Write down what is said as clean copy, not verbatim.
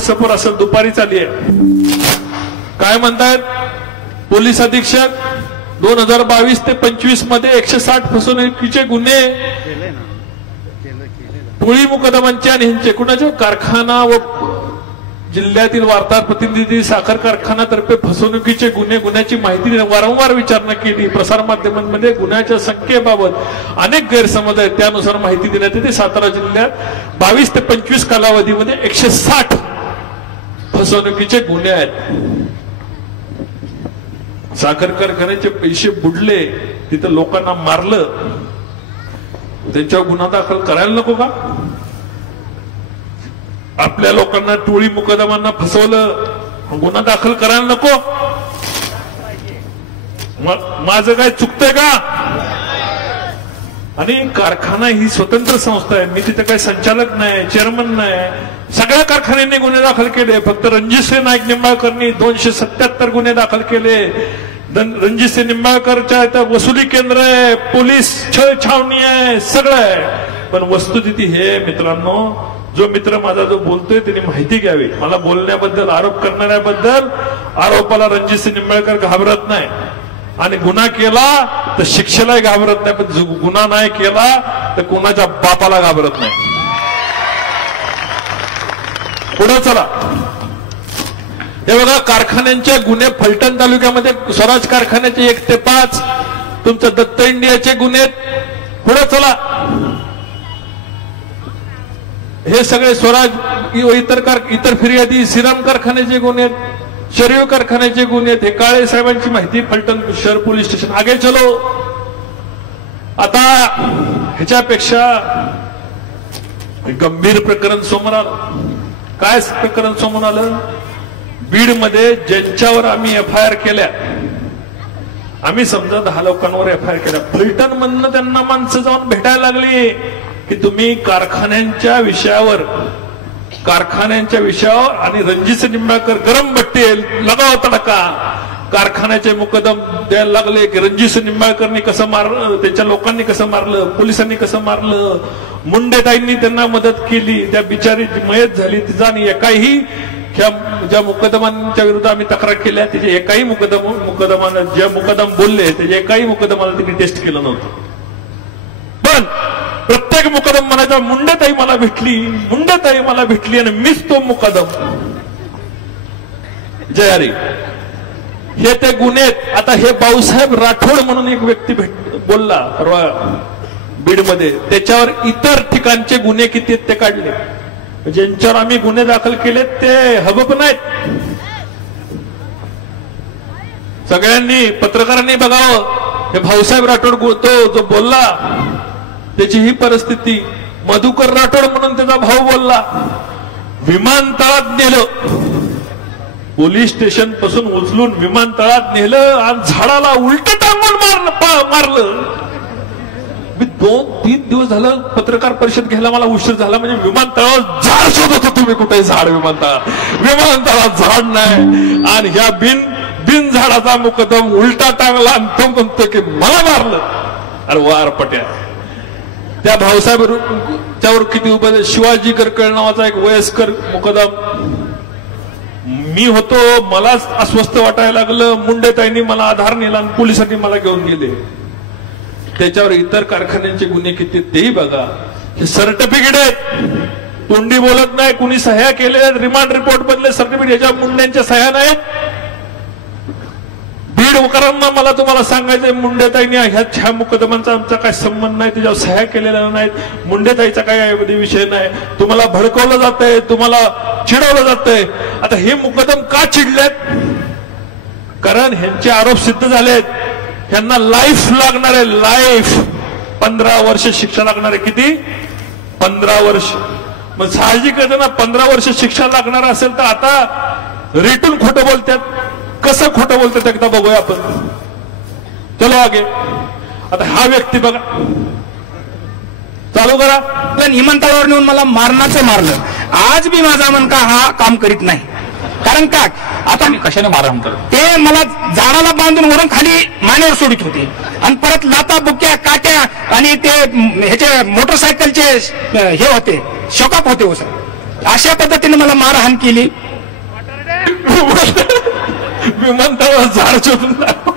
व्हॉट्सअपवर असं दुपारी चालली आहे. काय म्हणतायत पोलीस अधीक्षक 2022 ते 25 मध्ये 160 फसवणुकीचे गुन्हे टोळी मुकदमांचे आणि ह्यांचे कुणाचे कारखाना व जिल्ह्यातील वार्ताहर प्रतिनिधी साखर कारखान्यातर्फे फसवणुकीचे गुन्ह्याची माहिती वारंवार विचारणा केली. प्रसारमाध्यमांमध्ये गुन्ह्याच्या संख्येबाबत अनेक गैरसमज आहेत. त्यानुसार माहिती देण्यात येते. सातारा जिल्ह्यात 22 ते 25 कालावधीमध्ये 160 फसवणुकीचे गुन्हे आहेत. साखर कारखान्याचे पैसे बुडले, तिथं लोकांना मारलं, त्यांच्यावर गुन्हा दाखल करायला नको का? आपल्या लोकांना टोळी मुकदमांना फसवलं, गुन्हा दाखल करायला नको? माझं काय चुकतंय का? आणि कारखाना ही स्वतंत्र संस्था आहे. मी तिथे काही संचालक नाही, चेअरमन नाही. सगळ्या कारखान्यांनी गुन्हे दाखल केले. फक्त रणजितसिंह नाईक निंबाळकरनी 277 गुन्हे दाखल केले. रणजितसिंह निंबाळकरच्या इथं वसुली केंद्र आहे, पोलीस छळ छावणी आहे, सगळं आहे. पण वस्तुस्थिती हे मित्रांनो, जो मित्र माझा जो बोलतोय त्यांनी माहिती घ्यावी. मला बोलण्याबद्दल, आरोप करणाऱ्याबद्दल, आरोपाला रणजितसिंह निंबाळकर घाबरत नाही. आणि गुन्हा केला तर शिक्षेलाही घाबरत नाही. पण गुन्हा नाही केला तर कुणाच्या बापाला घाबरत नाही. पुढे चला. हे बघा, कारखान्यांचे गुन्हे फलटण तालुक्यामध्ये स्वराज कारखान्याचे 1 ते 5, तुमचं दत्त इंडियाचे गुन्हे. पुढे चला. हे सगळे स्वराज इतर फिर्यादी, श्रीराम कारखान्याचे गुन्हे, शरीफ कारखान्याचे गुन्हे. हे काळे साहेबांची माहिती फलटण शहर पोलीस स्टेशन. आगे चलो. आता ह्याच्यापेक्षा गंभीर प्रकरण समोर आलं. काय प्रकरण समोर आलं? बीड मध्ये ज्यांच्यावर आम्ही FIR केल्या, आम्ही समजा 10 लोकांवर FIR केल्या, फलटण मधनं त्यांना माणसं जाऊन भेटायला लागली की तुम्ही कारखान्यांच्या विषयावर आणि रणजितसिंह निंबाळकर गरम बट्टे लगाव तडका. कारखान्याचे मुकदम द्यायला लागले की रणजितसिंह निंबाळकरनी कसं मारलं, त्यांच्या लोकांनी कसं मारलं, पोलिसांनी कसं मारलं, मुंडेताईंनी त्यांना मदत केली, त्या बिचारीची मयत झाली तिचा. आणि एकाही ज्या मुकदमांच्या विरुद्ध आम्ही तक्रार केल्या त्याचे एकाही मुकदमानं ज्या मुकदम बोलले त्याच्या एकाही मुकदमाला त्यांनी टेस्ट केलं नव्हतं. पण प्रत्येक मुकदम म्हणायचा मुंडेताई मला भेटली, मुंडेताई मला भेटली आणि मीच तो मुकदम. जयारी हे ते गुन्हे. आता हे भाऊसाहेब राठोड म्हणून एक व्यक्ती बोलला परवा बीडमध्ये, त्याच्यावर इतर ठिकाणचे गुन्हे किती आहेत ते काढले. ज्यांच्यावर आम्ही गुन्हे दाखल केले ते हबप नाहीत. सगळ्यांनी, पत्रकारांनी बघावं. हे भाऊसाहेब राठोड तो जो बोलला त्याची ही परिस्थिती. मधुकर राठोड म्हणून त्याचा भाऊ बोलला, विमानतळात नेलं, पोलीस स्टेशन पासून उचलून विमानतळात नेलं आणि झाडाला उलट टांगून मारलं. मी 2-3 दिवस झालं पत्रकार परिषद घ्यायला मला उशीर झाला. म्हणजे विमानतळावर झाड शोधत होतो मी, कुठे झाड विमानतळात झाड नाही. आणि ह्या बिन झाडाचा मुकदम उलटा टांगला आणि तो म्हणतो की मला मारलं. अरे वार पट्या. त्या भाऊसाहेबच्यावर किती उभे. शिवाजी करकळ नावाचा एक वयस्कर मुकदम. मी होतो, मला अस्वस्थ वाटायला लागलं, मुंडेताईंनी मला आधार नेला आणि पोलिसांनी मला घेऊन गेले. त्याच्यावर इतर कारखान्यांचे गुन्हे किती तेही बघा. हे सर्टिफिकेट आहेत, तोंडी बोलत नाही, कुणी सह्या केले, रिमांड रिपोर्ट बदले सर्टिफिकेट, याच्या मुंड्यांच्या सह्या नाहीत. बीडकरांना मला तुम्हाला सांगायचंय, मुंडेताईंनी ह्या मुकदमांचा आमचा काय संबंध नाही, त्याच्यावर सह्या केलेल्या नाहीत, मुंडेताईचा काय विषय नाही. तुम्हाला भडकवलं जातंय, तुम्हाला चिडवलं जातंय. आता हे मुकदम का चिडलेत? कारण ह्यांचे आरोप सिद्ध झालेत. ह्यांना लाईफ लागणार आहे, लाईफ. 15 वर्ष शिक्षा लागणार आहे. किती? 15 वर्ष. मग साहजिक आहे ना, 15 वर्ष शिक्षा लागणार असेल तर आता रेटून खोटं बोलतात. कसं खोटं बोलतात एकदा बघूया आपण. चलो आगे. आता हा व्यक्ती बघा, चालू करा. विमानतळावर नेऊन मला मारणाचं मारलं. आज बी माझा मनका हा काम करीत नाही. कारण का, आता मी कशाने मारा म्हणतो, ते मला झाडाला बांधून वरून खाली मानेवर सोडित होते आणि परत लाता बुक्या काट्या आणि ते ह्याचे मोटरसायकलचे हे होते, शॉकअप होते. अशा पद्धतीने मला मारहाण केली. विमानतळावर झाड शोधून दाखव.